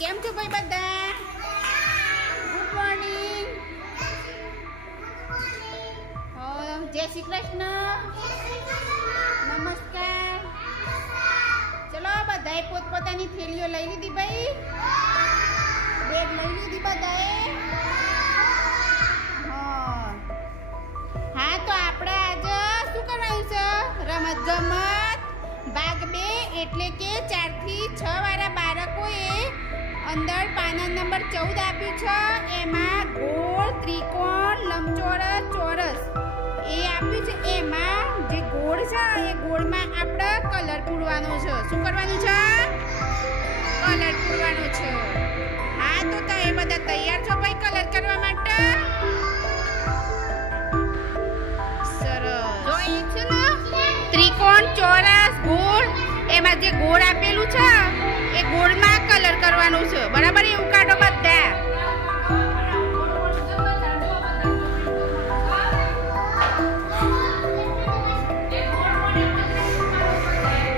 કેમ છો ભાઈ બધા? Good morning. જય શ્રી કૃષ્ણ. નમસ્કાર. ચલો બધાએ પોતપોતાની થેલીઓ લઈ લીધી ભાઈ? બેગ લઈ લીધી બધાએ? હા તો આપણે આજે શું કરવાનું છે? રમત ગમત ભાગ 2 એટલે કે 4 થી 6 વાળા બાળકોએ અંદર પાના નંબર 14 આપ્યું છે. એમાં ગોળ, ત્રિકોણ, લંબચોરસ, ચોરસ એ આપ્યું છે. એમાં જે ગોળ છે એ ગોળમાં આપણે કલર પૂરવાનો છે. શું કરવાનું છે? કલર પૂરવાનો છે. હા તો તમે બધા તૈયાર છો ભાઈ કલર કરવા માટે? સરસ. જો એ છે ને ત્રિકોણ, ચોરસ, ગોળ એમાં જે ગોળ આપેલું છે એ ગોળમાં કલર કરવાનું છે. બરાબર? એવું કાઢો બધા.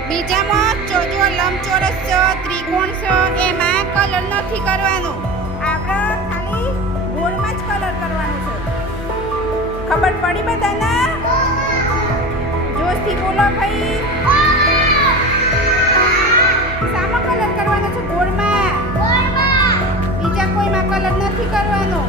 બીજામાં જો લંબચોરસ છે, ત્રિકોણ છે એમાં કલર નથી કરવાનો. આપણે ખાલી ગોળમાં જ કલર કરવાનું છે. ખબર પડી બધાને? જોશથી બોલો ભાઈ. શામાં કલર કરવાનો છે? ગોળમાં. બીજા કોઈમાં કલર નથી કરવાનો.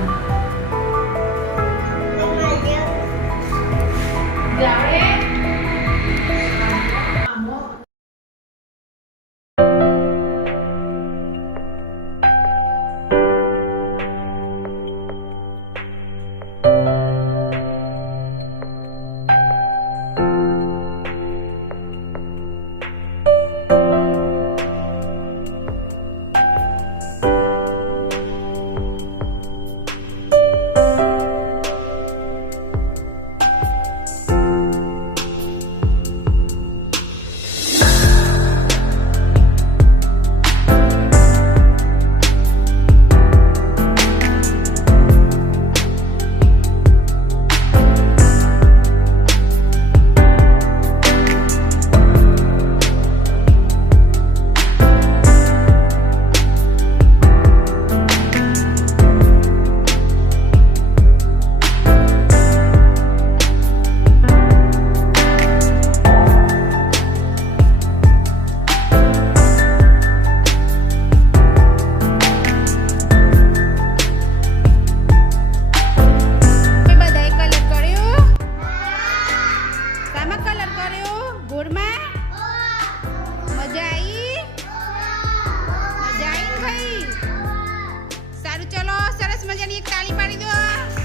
મજાની એક તાળી પાડી દો.